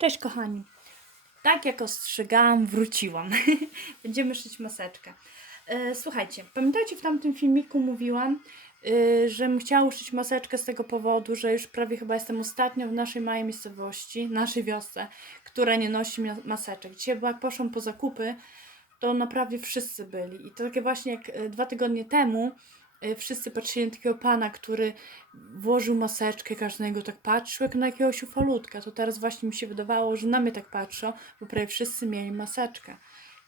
Cześć kochani. Tak jak ostrzegałam, wróciłam. Będziemy szyć maseczkę. E, Słuchajcie, pamiętacie w tamtym filmiku mówiłam, y, że chciała uszyć maseczkę z tego powodu, że już prawie chyba jestem ostatnią w naszej małej miejscowości, naszej wiosce, która nie nosi maseczek. Dzisiaj, jak poszłam po zakupy, to naprawdę wszyscy byli. I to takie właśnie jak e, dwa tygodnie temu e, wszyscy patrzyli na takiego pana, który włożył maseczkę, każdy na niego tak patrzył, jak na jakiegoś ufalutka. To teraz właśnie mi się wydawało, że na mnie tak patrzą, bo prawie wszyscy mieli maseczkę.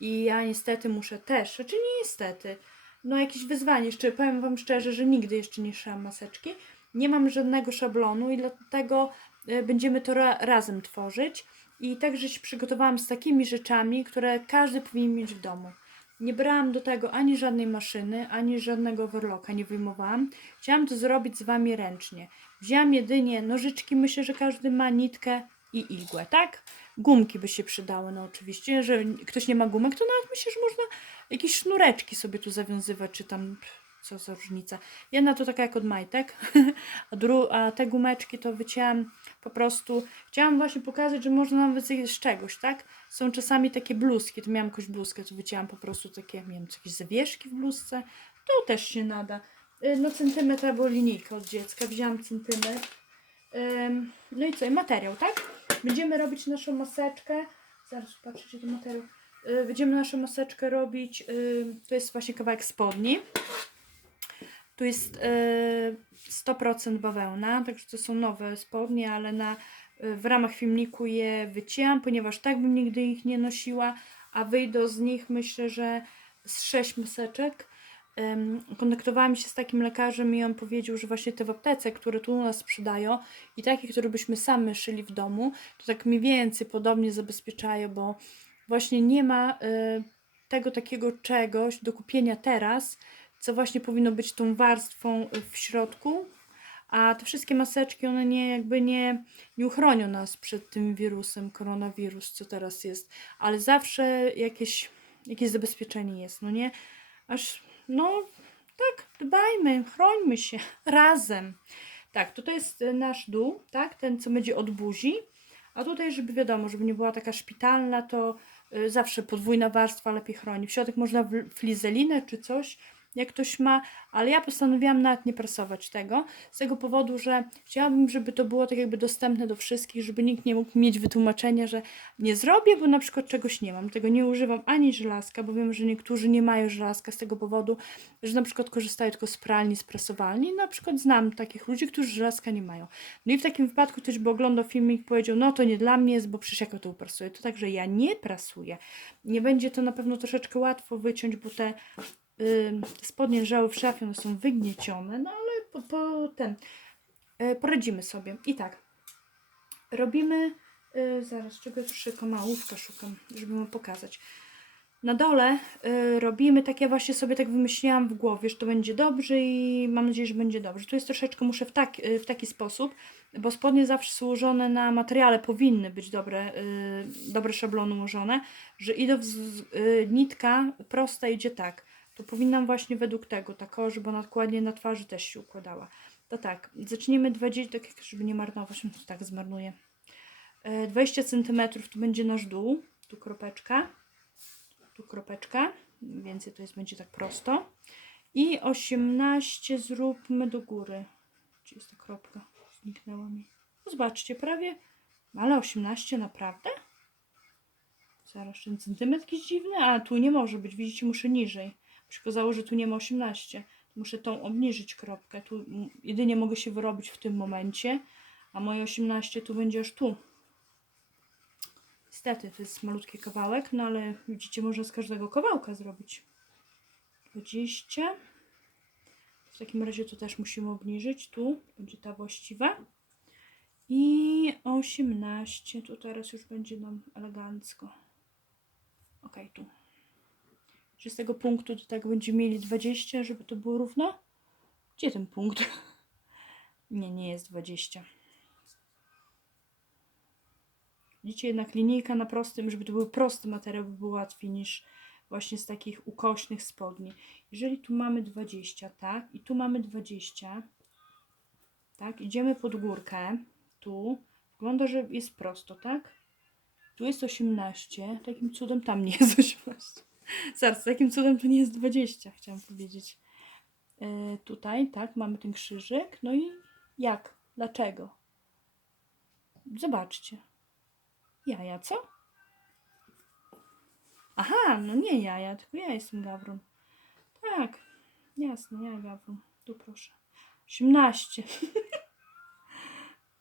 I ja niestety muszę też, znaczy nie niestety, no jakieś wyzwanie. Jeszcze powiem Wam szczerze, że nigdy jeszcze nie szyłam maseczki. Nie mam żadnego szablonu i dlatego e, będziemy to ra razem tworzyć. I także się przygotowałam z takimi rzeczami, które każdy powinien mieć w domu. Nie brałam do tego ani żadnej maszyny, ani żadnego overlocka nie wyjmowałam. Chciałam to zrobić z Wami ręcznie. Wzięłam jedynie nożyczki, myślę, że każdy ma nitkę i igłę, tak? Gumki by się przydały, no oczywiście. Że ktoś nie ma gumek, to nawet myślę, że można jakieś sznureczki sobie tu zawiązywać, czy tam co za różnica. Jedna to taka jak od majtek, a, dru- a te gumeczki to wycięłam po prostu. Chciałam właśnie pokazać, że można nawet z czegoś, tak? Są czasami takie bluzki, to miałam jakąś bluzkę, to wycięłam po prostu takie, wiem, jakieś zawieszki w bluzce. To też się nada. Y, No centymetr albo linijkę od dziecka, wzięłam centymetr. Ym, No i co, i materiał, tak? Będziemy robić naszą maseczkę. Zaraz patrzcie ten materiał. Y, Będziemy naszą maseczkę robić. To jest właśnie kawałek spodni. Tu jest y, 100% bawełna, także to są nowe spodnie, ale na, y, w ramach filmiku je wycięłam, ponieważ tak bym nigdy ich nie nosiła, a wyjdą z nich myślę, że z 6 maseczek. Kontaktowałam się z takim lekarzem i on powiedział, że właśnie te w aptece, które tu u nas sprzedają i takie, które byśmy same szyli w domu, to tak mniej więcej podobnie zabezpieczają, bo właśnie nie ma y, tego takiego czegoś do kupienia teraz, co właśnie powinno być tą warstwą y, w środku, a te wszystkie maseczki, one nie jakby nie, nie uchronią nas przed tym wirusem, koronawirus, co teraz jest, ale zawsze jakieś, jakieś zabezpieczenie jest, no nie? Aż, no tak, dbajmy, chrońmy się razem. Tak, to jest y, nasz dół, tak, ten co będzie od buzi, a tutaj, żeby wiadomo, żeby nie była taka szpitalna, to y, zawsze podwójna warstwa lepiej chroni. W środek można flizelinę czy coś, jak ktoś ma, ale ja postanowiłam nawet nie prasować tego, z tego powodu, że chciałabym, żeby to było tak jakby dostępne do wszystkich, żeby nikt nie mógł mieć wytłumaczenia, że nie zrobię, bo na przykład czegoś nie mam. Tego nie używam ani żelazka, bo wiem, że niektórzy nie mają żelazka z tego powodu, że na przykład korzystają tylko z pralni, z prasowalni. Na przykład znam takich ludzi, którzy żelazka nie mają. No i w takim wypadku ktoś by oglądał filmik i powiedział, no to nie dla mnie jest, bo przecież jak ja to uprasuję. To także ja nie prasuję. Nie będzie to na pewno troszeczkę łatwo wyciąć, bo te spodnie leżały w szafie, one są wygniecione, no ale po, po ten y, poradzimy sobie. I tak, robimy, y, zaraz, czego ja szukam, małówkę szukam, żeby mu pokazać. Na dole y, robimy takie właśnie sobie tak wymyśliłam w głowie, że to będzie dobrze i mam nadzieję, że będzie dobrze. Tu jest troszeczkę, muszę w, tak, y, w taki sposób, bo spodnie zawsze są ułożone na materiale, powinny być dobre, y, dobre szablony ułożone, że idą w, y, nitka prosta idzie tak. To powinnam właśnie według tego, tak o, żeby ona dokładnie na twarzy też się układała. To tak, zaczniemy 20, tak jak żeby nie marnować, no to tak zmarnuję. Y, 20 cm tu będzie nasz dół, tu kropeczka tu kropeczka, więcej to jest, będzie tak prosto. I 18 zróbmy do góry. Gdzie jest ta kropka? Zniknęła mi. No zobaczcie, prawie, ale 18 naprawdę? Zaraz, ten centymetr jakiś dziwny, a tu nie może być, widzicie, muszę niżej. Się okazało, że tu nie ma 18. Muszę tą obniżyć kropkę. Tu jedynie mogę się wyrobić w tym momencie, a moje 18 tu będzie aż tu. Niestety, to jest malutki kawałek, no ale widzicie, można z każdego kawałka zrobić. 20. W takim razie to też musimy obniżyć. Tu będzie ta właściwa. I 18. Tu teraz już będzie nam elegancko. Ok, tu. Czy z tego punktu do tego będziemy mieli 20, żeby to było równo? Gdzie ten punkt? Nie, nie jest 20. Widzicie, jednak linijka na prostym, żeby to był prosty materiał, by był łatwiej niż właśnie z takich ukośnych spodni. Jeżeli tu mamy 20, tak, i tu mamy 20, tak, idziemy pod górkę, tu, wygląda, że jest prosto, tak, Tu jest 18. Takim cudem tam nie jest 18. Zaraz, takim cudem tu nie jest 20, chciałam powiedzieć. E, tutaj, tak, mamy ten krzyżyk. No i jak? Dlaczego? Zobaczcie. Jaja, co? Aha, no nie jaja, tylko ja jestem gawron. Tak, jasne, ja gawron. Tu proszę. 18.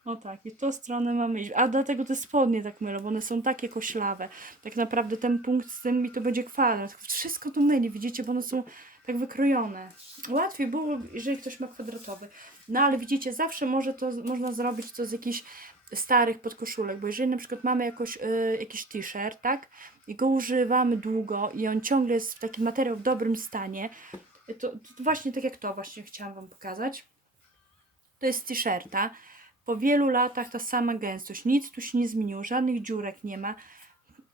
O tak, i tą stronę mamy iść. A dlatego te spodnie tak mylą, bo one są takie koślawe. Tak naprawdę ten punkt z tym i to będzie kwadrat. Wszystko tu myli, widzicie, bo one są tak wykrojone. Łatwiej było, jeżeli ktoś ma kwadratowy. No ale widzicie, zawsze może to, można zrobić to z jakichś starych podkoszulek, bo jeżeli na przykład mamy jakoś, y, jakiś t-shirt, tak, i go używamy długo i on ciągle jest w taki materiał w dobrym stanie, to, to właśnie tak jak to właśnie chciałam Wam pokazać. To jest t-shirta. Po wielu latach ta sama gęstość, nic tu się nie zmieniło, żadnych dziurek nie ma.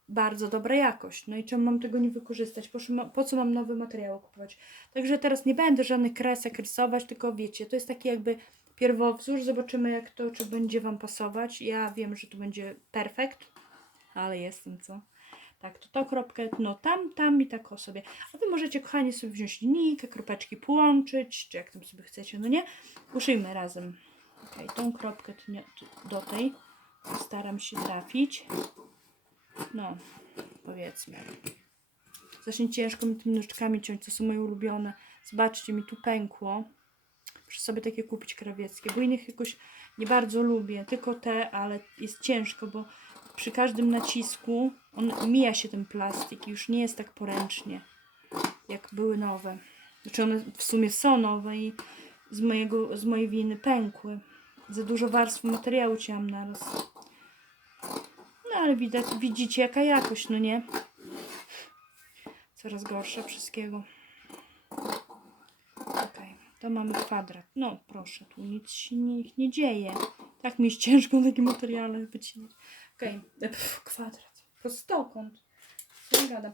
Bardzo dobra jakość. No i czemu mam tego nie wykorzystać? Po, po co mam nowe materiały kupować? Także teraz nie będę żadnych kresek rysować, tylko wiecie, to jest taki jakby pierwowzór. Zobaczymy jak to, czy będzie Wam pasować. Ja wiem, że tu będzie perfekt, ale jestem co? Tak, to tą kropkę, no tam, tam i tak o sobie. A Wy możecie, kochani, sobie wziąć linijkę, kropeczki połączyć, czy jak tam sobie chcecie, no nie? Uszyjmy razem. Ok, tą kropkę tu nie, tu, do tej staram się trafić. No, powiedzmy. Zacznie ciężko mi tymi nóżkami ciąć, to są moje ulubione. Zobaczcie, mi tu pękło. Muszę sobie takie kupić krawieckie, bo innych jakoś nie bardzo lubię. Tylko te, ale jest ciężko, bo przy każdym nacisku on mija się ten plastik i już nie jest tak poręcznie, jak były nowe. Znaczy one w sumie są nowe i z, mojego, z mojej winy pękły. Za dużo warstw materiału cięłam naraz. No ale widać, widzicie jaka jakość, no nie? Coraz gorsza wszystkiego. Okej, to mamy kwadrat. No proszę, tu nic się nie, nie dzieje. Tak mi jest ciężko na takim materiale wycinać. Okej, okay. kwadrat. Prostokąt. Ja gadam.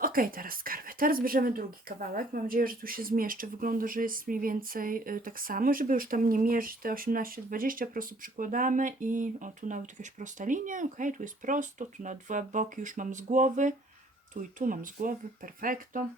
Okej, teraz skarby. Teraz bierzemy drugi kawałek. Mam nadzieję, że tu się zmieszczę. Wygląda, że jest mniej więcej y, tak samo. Żeby już tam nie mierzyć te 18-20, po prostu przykładamy i o, tu nawet jakaś prosta linia. Okej, tu jest prosto. Tu na dwa boki już mam z głowy. Tu i tu mam z głowy. Perfekto.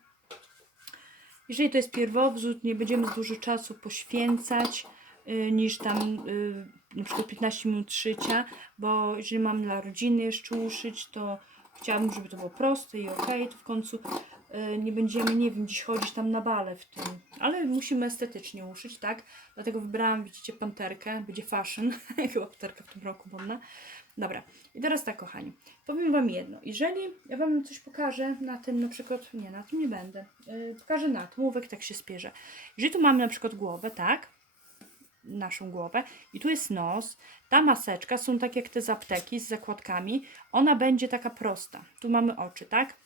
Jeżeli to jest pierwowzór, nie będziemy dużo czasu poświęcać y, niż tam y, na przykład 15 minut szycia, bo jeżeli mam dla rodziny jeszcze uszyć, to chciałabym, żeby to było proste i ok, to w końcu y, nie będziemy, nie wiem, dziś chodzić tam na bale w tym, ale musimy estetycznie uszyć, tak? Dlatego wybrałam, widzicie, panterkę, będzie fashion, chyba panterka w tym roku modna. Dobra, i teraz tak, kochani, powiem Wam jedno. Jeżeli ja Wam coś pokażę na tym, na przykład, nie, na tym nie będę, yy, pokażę na tym, ołówek tak się spierze. Jeżeli tu mamy na przykład głowę, tak, naszą głowę i tu jest nos, ta maseczka są tak jak te z apteki z zakładkami, ona będzie taka prosta. Tu mamy oczy, tak?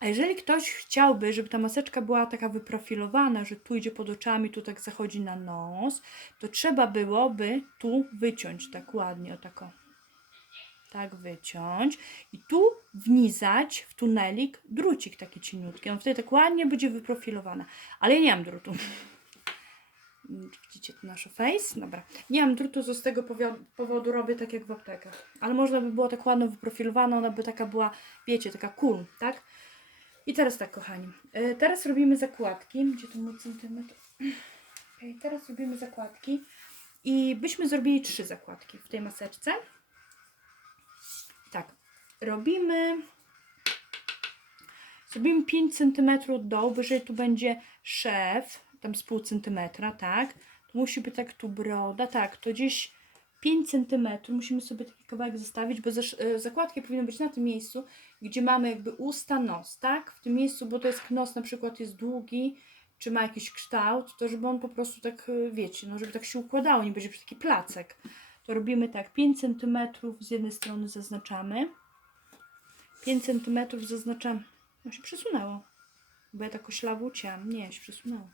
A jeżeli ktoś chciałby, żeby ta maseczka była taka wyprofilowana, że tu idzie pod oczami, tu tak zachodzi na nos, to trzeba byłoby tu wyciąć tak ładnie, o tako. Tak wyciąć i tu wnizać w tunelik drucik taki cieniutki. On wtedy tak ładnie będzie wyprofilowana. Ale ja nie mam drutu. Widzicie tu nasze face? Dobra. Nie mam drutu, to z tego powodu robię tak jak w aptekach. Ale można by było tak ładno wyprofilowana, ona by taka była, wiecie, taka cool, tak? I teraz tak, kochani. E, teraz robimy zakładki. Gdzie to mój centymetr? Okay, teraz robimy zakładki. I byśmy zrobili trzy zakładki w tej maseczce. Tak. Robimy... Zrobimy 5 cm bo jeżeli tu będzie szef, tam z pół centymetra, tak? To musi być tak tu broda, tak, to gdzieś 5 cm musimy sobie taki kawałek zostawić, bo e, zakładki powinny być na tym miejscu, gdzie mamy jakby usta, nos, tak? W tym miejscu, bo to jest nos na przykład jest długi, czy ma jakiś kształt, to żeby on po prostu tak, e, wiecie, no żeby tak się układało, nie będzie taki placek. To robimy tak, 5 cm z jednej strony zaznaczamy, 5 cm zaznaczam, no się przesunęło, bo ja tak oślawo ucięłam, nie, się przesunęło.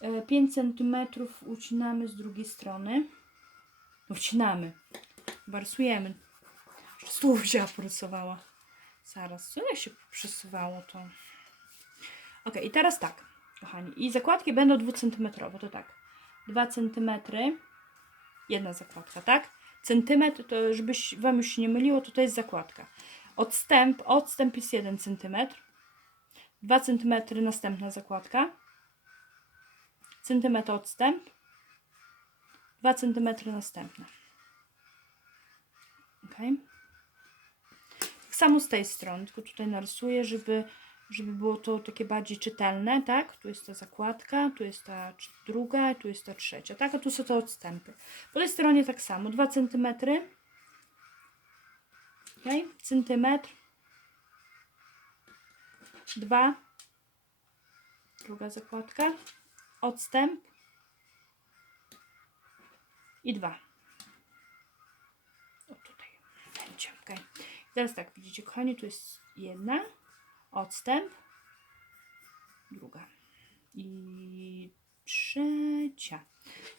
E, 5 cm ucinamy z drugiej strony. Ucinamy. Barsujemy. Stół wzięła, porysowała. Zaraz, co jak się przesuwało to? Ok, i teraz tak, kochani. I zakładki będą 2 cm, to tak. 2 cm. Jedna zakładka, tak? centymetr, to żebyś Wam już się nie myliło, to to jest zakładka. Odstęp, odstęp jest 1 centymetr. 2 centymetry następna zakładka. Centymetr odstęp. 2 centymetry następna. Ok. Tak samo z tej strony, tylko tutaj narysuję, żeby, żeby było to takie bardziej czytelne, tak? Tu jest ta zakładka, tu jest ta druga, tu jest ta trzecia, tak? A tu są te odstępy. Po tej stronie tak samo, 2 cm. Ok, centymetr. 2. Druga zakładka. Odstęp. I 2. O tutaj będzie, ok. Teraz tak, widzicie, kochani, tu jest jedna, odstęp, druga i trzecia.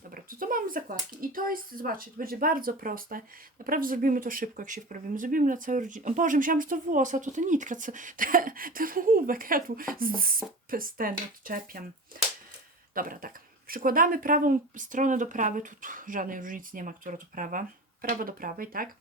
Dobra, to to mamy zakładki i to jest, zobaczcie, to będzie bardzo proste. Naprawdę zrobimy to szybko, jak się wprawimy. Zrobimy na całą rodzinę. O Boże, myślałam, że to włos, a to ta nitka, co, te, ten łówek, ja tu z, z, z ten odczepiam. Dobra, tak. Przykładamy prawą stronę do prawej, tu, żadnej różnicy nie ma, która to prawa. Prawa do prawej, tak?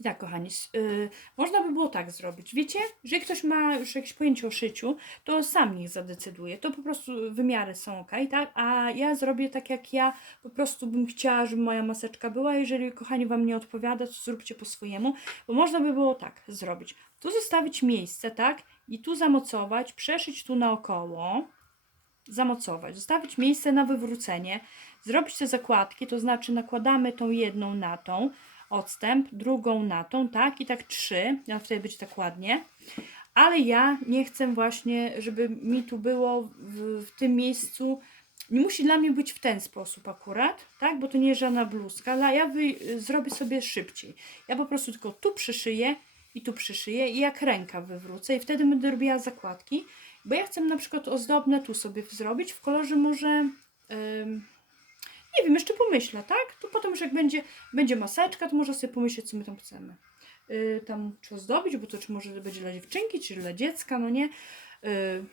I tak, kochani, s- y, można by było tak zrobić. Wiecie, że ktoś ma już jakieś pojęcie o szyciu, to sam niech zadecyduje. To po prostu wymiary są ok, tak? A ja zrobię tak, jak ja po prostu bym chciała, żeby moja maseczka była. Jeżeli, kochani, Wam nie odpowiada, to zróbcie po swojemu, bo można by było tak zrobić. Tu zostawić miejsce, tak? I tu zamocować, przeszyć tu naokoło, zamocować, zostawić miejsce na wywrócenie, zrobić te zakładki, to znaczy nakładamy tą jedną na tą, odstęp, drugą na tą, tak? I tak trzy, ja wtedy będzie tak ładnie. Ale ja nie chcę właśnie, żeby mi tu było w, w tym miejscu, nie musi dla mnie być w ten sposób akurat, tak? Bo to nie jest żadna bluzka, ale ja wy, zrobię sobie szybciej. Ja po prostu tylko tu przyszyję i tu przyszyję i jak ręka wywrócę i wtedy będę robiła zakładki, bo ja chcę na przykład ozdobne tu sobie zrobić w kolorze może... ym, nie wiem, jeszcze pomyślę, tak? To potem już jak będzie, będzie maseczka, to może sobie pomyśleć, co my tam chcemy. Yy, tam czy ozdobić, bo to czy może będzie dla dziewczynki, czy dla dziecka, no nie. Yy,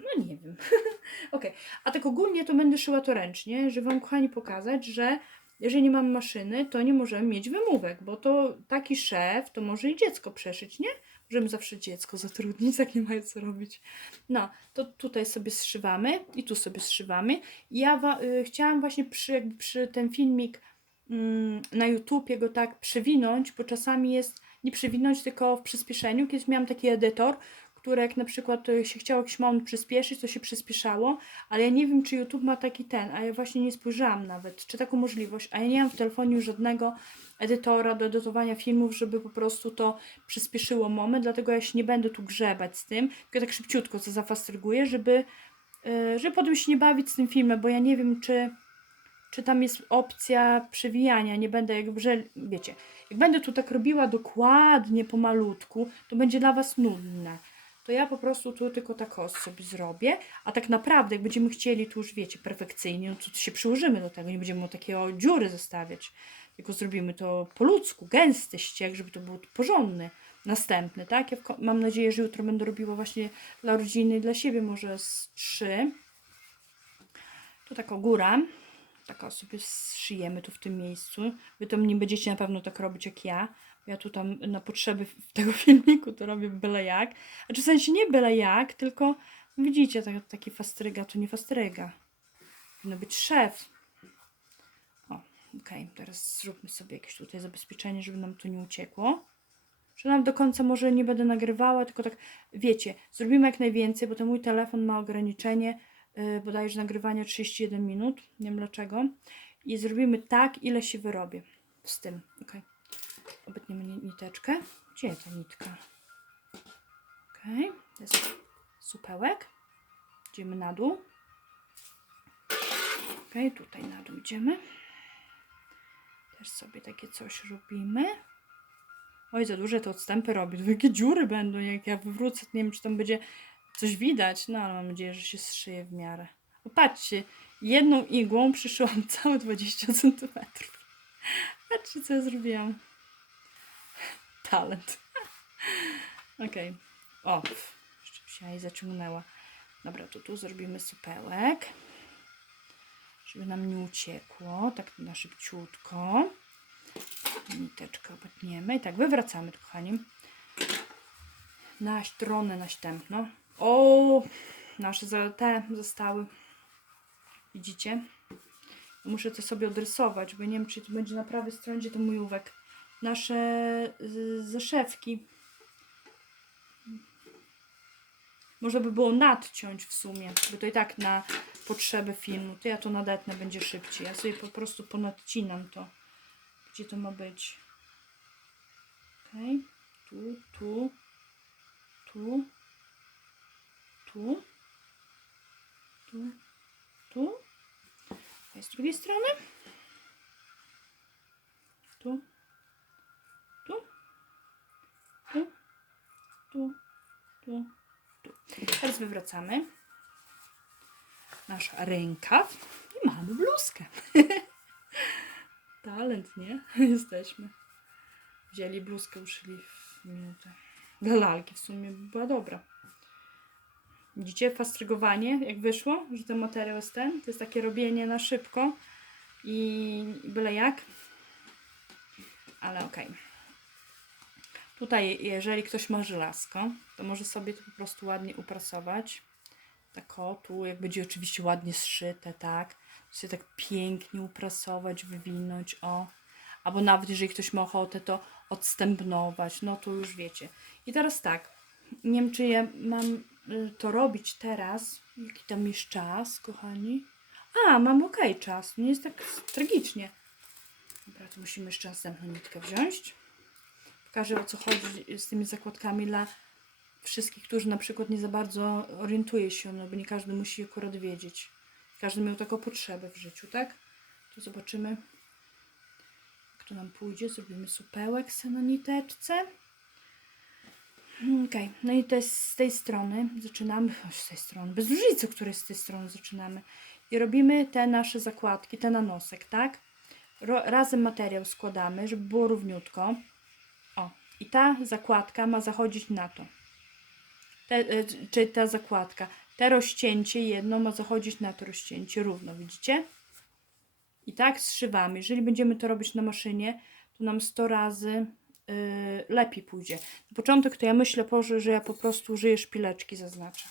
no nie wiem. Okej, a tak ogólnie to będę szyła to ręcznie, żeby Wam, kochani, pokazać, że jeżeli nie mamy maszyny, to nie możemy mieć wymówek, bo to taki szef, to może i dziecko przeszyć, nie? Możemy zawsze dziecko zatrudnić, jak nie mają co robić. No, to tutaj sobie zszywamy i tu sobie zszywamy. Ja wa- y, chciałam właśnie przy, jakby przy ten filmik mm, na YouTubie go tak przewinąć, bo czasami jest nie przewinąć, tylko w przyspieszeniu. Kiedyś miałam taki edytor, który jak na przykład y, się chciało jakiś moment przyspieszyć, to się przyspieszało, ale ja nie wiem, czy YouTube ma taki ten, a ja właśnie nie spojrzałam nawet, czy taką możliwość, a ja nie mam w telefonie żadnego edytora do edytowania filmów, żeby po prostu to przyspieszyło moment, dlatego ja się nie będę tu grzebać z tym, tylko tak szybciutko co zafastryguję, żeby, y, żeby potem się nie bawić z tym filmem, bo ja nie wiem, czy, czy tam jest opcja przewijania, nie będę jakby, że wiecie, jak będę tu tak robiła dokładnie pomalutku, to będzie dla Was nudne. To ja po prostu tu tylko tak o sobie zrobię, a tak naprawdę jak będziemy chcieli tu już wiecie, perfekcyjnie, no to się przyłożymy do tego, nie będziemy takiego dziury zostawiać, tylko zrobimy to po ludzku, gęsty ścieg, żeby to był porządny, następny, tak? Ja mam nadzieję, że jutro będę robiła właśnie dla rodziny dla siebie może z trzy. Tu taka góra, taka sobie szyjemy tu w tym miejscu. Wy to nie będziecie na pewno tak robić jak ja. Ja tu tam na potrzeby tego filmiku to robię byle jak. A w sensie nie byle jak, tylko widzicie, tak, taki fastryga to nie fastryga. Powinno być szef. O, okej, teraz zróbmy sobie jakieś tutaj zabezpieczenie, żeby nam to nie uciekło. Że nam do końca może nie będę nagrywała, tylko tak, wiecie, zrobimy jak najwięcej, bo ten mój telefon ma ograniczenie yy, bodajże nagrywania 31 minut, nie wiem dlaczego. I zrobimy tak, ile się wyrobię z tym, okej. Obetniemy ni- niteczkę. Gdzie ta nitka? Okej, to jest supełek. Idziemy na dół. Okej, tutaj na dół idziemy. Też sobie takie coś robimy. Oj, za duże te odstępy robię. Jakie dziury będą, jak ja wywrócę. Nie wiem, czy tam będzie coś widać. No, ale mam nadzieję, że się zszyje w miarę. O, patrzcie, jedną igłą przyszyłam całe 20 cm. Patrzcie, co ja zrobiłam. Talent. Okej. O, jeszcze się jej zaciągnęła. Dobra, to tu zrobimy supełek. Żeby nam nie uciekło. Tak na szybciutko. Niteczkę obetniemy i tak wywracamy, kochani. Na stronę następną. O, nasze te zostały. Widzicie? Muszę to sobie odrysować, bo nie wiem, czy to będzie na prawej stronie, to mój ołówek. Nasze zaszewki. Można by było nadciąć w sumie, bo to i tak na potrzeby filmu. To ja to nadetnę, będzie szybciej. Ja sobie po prostu ponadcinam to. Gdzie to ma być? Okej. Tu, tu, tu, tu, tu, tu. A z drugiej strony? Tu, tu, tu, tu. Teraz wywracamy nasz rękaw i mamy bluzkę. Talent, nie? Jesteśmy. Wzięli bluzkę, uszyli w minutę. Dla lalki w sumie by była dobra. Widzicie fastrygowanie, jak wyszło, że ten materiał jest ten? To jest takie robienie na szybko i byle jak. Ale okej. Tutaj, jeżeli ktoś ma żelazko, to może sobie to po prostu ładnie uprasować. Tak o, tu jak będzie oczywiście ładnie zszyte, tak? Sobie tak pięknie uprasować, wywinąć, o. Albo nawet jeżeli ktoś ma ochotę, to odstępnować, no to już wiecie. I teraz tak, nie wiem czy ja mam y, to robić teraz, jaki tam jest czas, kochani. A, mam ok czas, nie jest tak tragicznie. Dobra, to musimy jeszcze następną nitkę wziąć. Pokażę o co chodzi z tymi zakładkami dla wszystkich, którzy na przykład nie za bardzo orientuje się, no bo nie każdy musi akurat wiedzieć. Każdy miał taką potrzebę w życiu, tak? To zobaczymy, jak to nam pójdzie. Zrobimy supełek na niteczce. No i to jest z tej strony zaczynamy, o, z tej strony, bez różnicy, której z tej strony zaczynamy. I robimy te nasze zakładki, te na nosek, tak? Razem materiał składamy, żeby było równiutko. I ta zakładka ma zachodzić na to. Te, e, czy ta zakładka. Te rozcięcie jedno ma zachodzić na to rozcięcie równo, widzicie? I tak zszywamy. Jeżeli będziemy to robić na maszynie, to nam 100 razy y, lepiej pójdzie. Na początek to ja myślę, Boże, że ja po prostu użyję szpileczki, zaznaczę.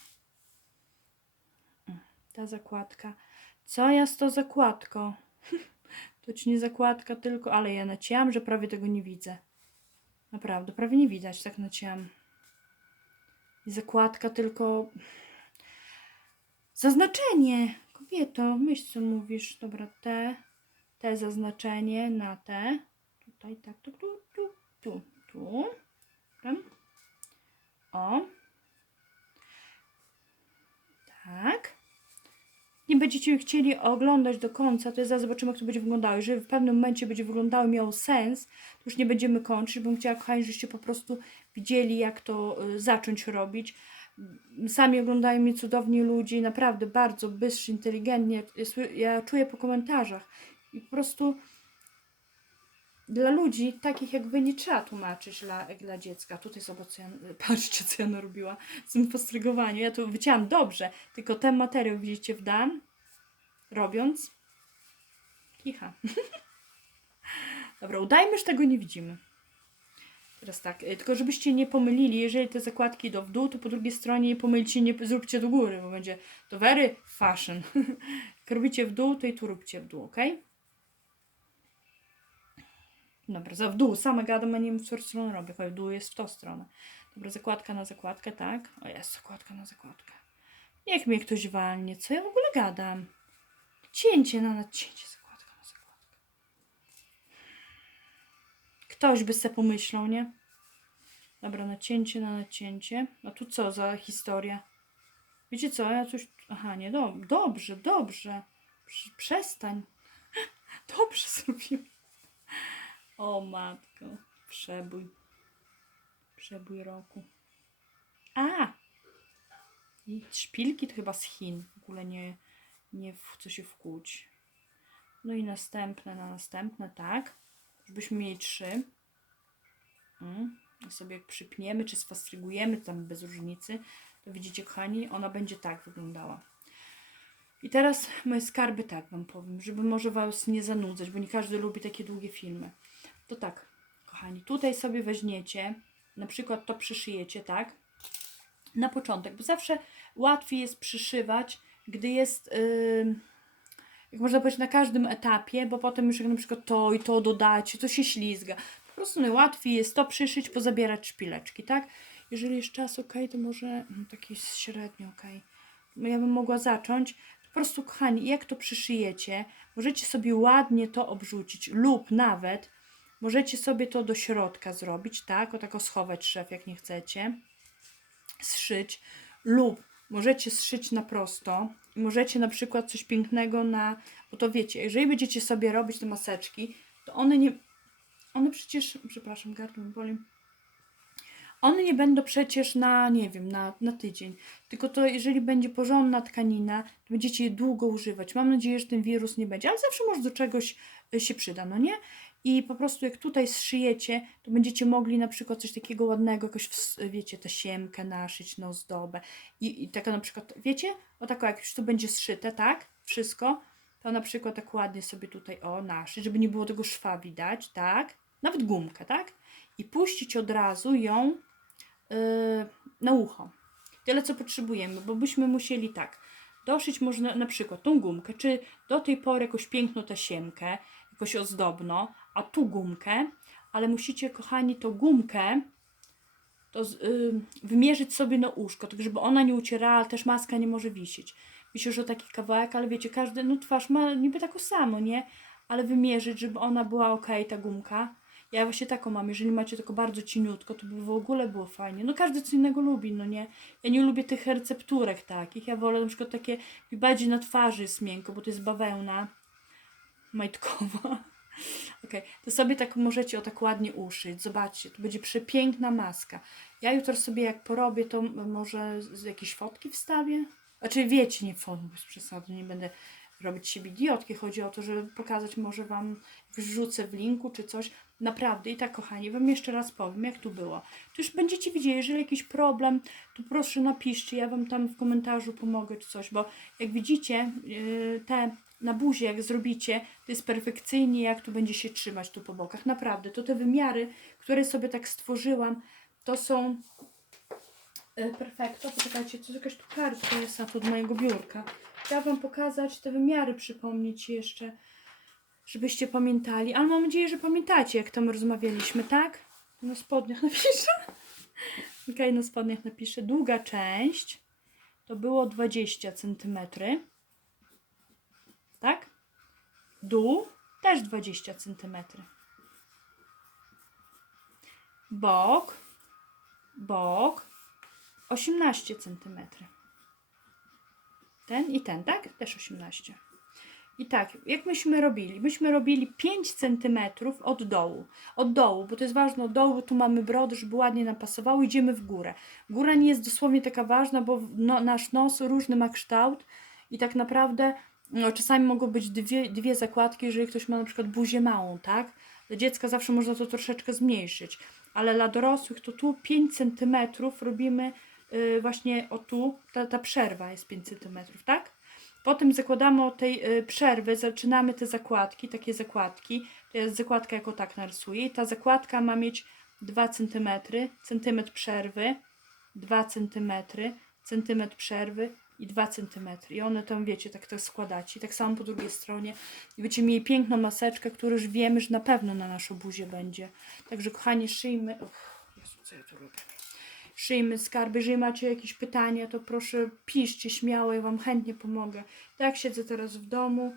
Mm, Ta zakładka. Co ja z tą zakładką? to ci nie zakładka tylko, ale ja nacięłam, że prawie tego nie widzę. Naprawdę, prawie nie widać, tak nacięłam. I zakładka tylko... Zaznaczenie! Kobieto, myśl co mówisz. Dobra, te, te zaznaczenie na te. Tutaj, tak, tu, tu, tu, tu, tu. O. Tak. Nie będziecie chcieli oglądać do końca, to zaraz zobaczymy, jak to będzie wyglądało. Jeżeli w pewnym momencie będzie wyglądało i miało sens, to już nie będziemy kończyć, bym chciała, kochani, żebyście po prostu widzieli, jak to y, zacząć robić. Sami oglądają mnie cudowni ludzie, naprawdę bardzo bystrzy, inteligentnie. Ja czuję po komentarzach i po prostu dla ludzi takich jak wy nie trzeba tłumaczyć dla, dla dziecka. Tutaj zobacz, ja, patrzcie, co ja narobiła z tym postrygowaniu. Ja to wycięłam dobrze, tylko ten materiał widzicie w dan, robiąc. Kicha. Dobra, udajmy, że tego nie widzimy. Teraz tak, y, tylko żebyście nie pomylili, jeżeli te zakładki idą w dół, to po drugiej stronie nie pomylcie, nie zróbcie do góry, bo będzie to very fashion. Jak robicie w dół, to i tu róbcie w dół, ok? Dobra, za w dół, sama gadam, a nie wiem, w którą stronę robię, chodź, w dół jest w tą stronę. Dobra, zakładka na zakładkę, tak? O, jest zakładka na zakładkę. Niech mnie ktoś walnie, co ja w ogóle gadam? Cięcie na nadcięcie, zakładka na zakładkę. Ktoś by se pomyślał, nie? Dobra, nacięcie na nacięcie. A tu co za historia? Wiecie co, ja coś... Aha, nie, do... dobrze, dobrze. Prze- Przestań. Dobrze zrobiłem. O matko, przebój. Przebój roku. A! I szpilki to chyba z Chin. W ogóle nie, nie chcę się wkłuć. No i następne na następne, tak. Żebyśmy mieli trzy. Mm. I sobie jak przypniemy, czy sfastrygujemy, tam bez różnicy, to widzicie, kochani, ona będzie tak wyglądała. I teraz moje skarby tak wam powiem, żeby może was nie zanudzać, bo nie każdy lubi takie długie filmy. To tak, kochani, tutaj sobie weźmiecie, na przykład to przyszyjecie, tak? Na początek, bo zawsze łatwiej jest przyszywać, gdy jest, yy, jak można powiedzieć, na każdym etapie, bo potem już jak na przykład to i to dodacie, to się ślizga. Po prostu najłatwiej jest to przyszyć, pozabierać szpileczki, tak? Jeżeli jest czas ok, to może mm, taki średnio ok. Ja bym mogła zacząć. Po prostu, kochani, jak to przyszyjecie, możecie sobie ładnie to obrzucić lub nawet możecie sobie to do środka zrobić, tak? O tako schować szef, jak nie chcecie. Zszyć lub możecie zszyć na prosto możecie na przykład coś pięknego na, bo to wiecie, jeżeli będziecie sobie robić te maseczki, to one nie, one przecież, przepraszam, gardło mi boli, one nie będą przecież na, nie wiem, na, na tydzień. Tylko to, jeżeli będzie porządna tkanina, to będziecie je długo używać. Mam nadzieję, że ten wirus nie będzie, ale zawsze może do czegoś y, się przyda, no nie? I po prostu jak tutaj zszyjecie, to będziecie mogli na przykład coś takiego ładnego, jakoś, wiecie, tasiemkę naszyć na ozdobę. I, I taka na przykład, wiecie, o tako jak już tu będzie zszyte, tak? Wszystko, to na przykład tak ładnie sobie tutaj, o, naszyć, żeby nie było tego szwa widać, tak? Nawet gumkę, tak? I puścić od razu ją yy, na ucho. Tyle, co potrzebujemy, bo byśmy musieli tak, doszyć można na przykład tą gumkę, czy do tej pory jakąś piękną tasiemkę, jakoś ozdobno, a tu gumkę, ale musicie, kochani, tą gumkę to z- y, wymierzyć sobie na uszko, tak żeby ona nie ucierała, ale też maska nie może wisieć. Myślę, że taki kawałek, ale wiecie, każdy, no twarz ma niby taką samą, nie? Ale wymierzyć, żeby ona była ok, ta gumka. Ja właśnie taką mam, jeżeli macie tylko bardzo cieniutko, to by w ogóle było fajnie. No każdy co innego lubi, no nie? Ja nie lubię tych recepturek takich, ja wolę na przykład takie, bardziej na twarzy jest miękko, bo to jest bawełna majtkowa. Okej, to sobie tak możecie o tak ładnie uszyć. Zobaczcie, to będzie przepiękna maska. Ja jutro sobie jak porobię, to może jakieś fotki wstawię. Znaczy wiecie, nie fotki, bez przesady, nie będę robić siebie idiotki. Chodzi o to, żeby pokazać może Wam, wrzucę w linku czy coś. Naprawdę i tak, kochani, Wam jeszcze raz powiem, jak tu było. To już będziecie widzieli, jeżeli jakiś problem, to proszę napiszcie, ja Wam tam w komentarzu pomogę czy coś, bo jak widzicie, yy, te na buzie, jak zrobicie, to jest perfekcyjnie, jak tu będzie się trzymać tu po bokach. Naprawdę, to te wymiary, które sobie tak stworzyłam, to są e, perfekto. Poczekajcie, co jakaś tu kartka jest a to od mojego biurka. Chciałam Wam pokazać te wymiary, przypomnieć jeszcze, żebyście pamiętali. Ale mam nadzieję, że pamiętacie, jak tam rozmawialiśmy, tak? Na spodniach napiszę. Okej, na spodniach napiszę. Długa część to było 20 centymetry tak? Dół też 20 cm. Bok, bok 18 cm. Ten i ten, tak? Też 18. I tak, jak myśmy robili? Myśmy robili 5 cm od dołu. Od dołu, bo to jest ważne, od dołu tu mamy brody, żeby ładnie nam pasowało, idziemy w górę. Góra nie jest dosłownie taka ważna, bo no, nasz nos różny ma kształt i tak naprawdę no, czasami mogą być dwie, dwie zakładki, jeżeli ktoś ma na przykład buzię małą, tak? Dla dziecka zawsze można to troszeczkę zmniejszyć, ale dla dorosłych to tu 5 cm robimy y, właśnie o tu, ta, ta przerwa jest 5 cm, tak? Potem zakładamy od tej y, przerwy, zaczynamy te zakładki, takie zakładki, to jest zakładka jako tak narysuję ta zakładka ma mieć 2 cm, centymetr przerwy, 2 cm, centymetr przerwy i 2 cm. I one tam, wiecie, tak to składacie. Tak samo po drugiej stronie. I będziecie mieli piękną maseczkę, którą już wiemy, że na pewno na naszą buzię będzie. Także kochani, szyjmy... Uff, Jezu, co ja robię? Szyjmy skarby. Jeżeli macie jakieś pytania, to proszę piszcie śmiało, ja Wam chętnie pomogę. Tak, siedzę teraz w domu.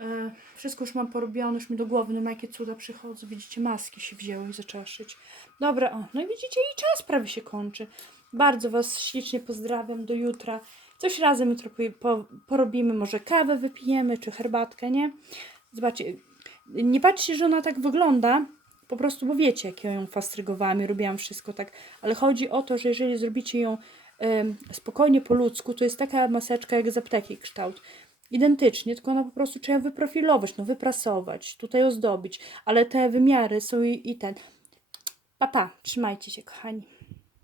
e, Wszystko już mam porobione, już mi do głowy, no jakie cuda przychodzą. Widzicie, maski się wzięły i zaczęła. Dobra, o, no i widzicie, i czas prawie się kończy. Bardzo Was ślicznie pozdrawiam, do jutra. Coś razem jutro po, porobimy, może kawę wypijemy, czy herbatkę, nie? Zobaczcie, nie patrzcie, że ona tak wygląda, po prostu, bo wiecie, jak ja ją fastrygowałam i robiłam wszystko tak, ale chodzi o to, że jeżeli zrobicie ją em, spokojnie po ludzku, to jest taka maseczka jak z apteki kształt. Identycznie, tylko ona po prostu trzeba wyprofilować, no wyprasować, tutaj ozdobić, ale te wymiary są i, i ten. Papa, pa, trzymajcie się, kochani.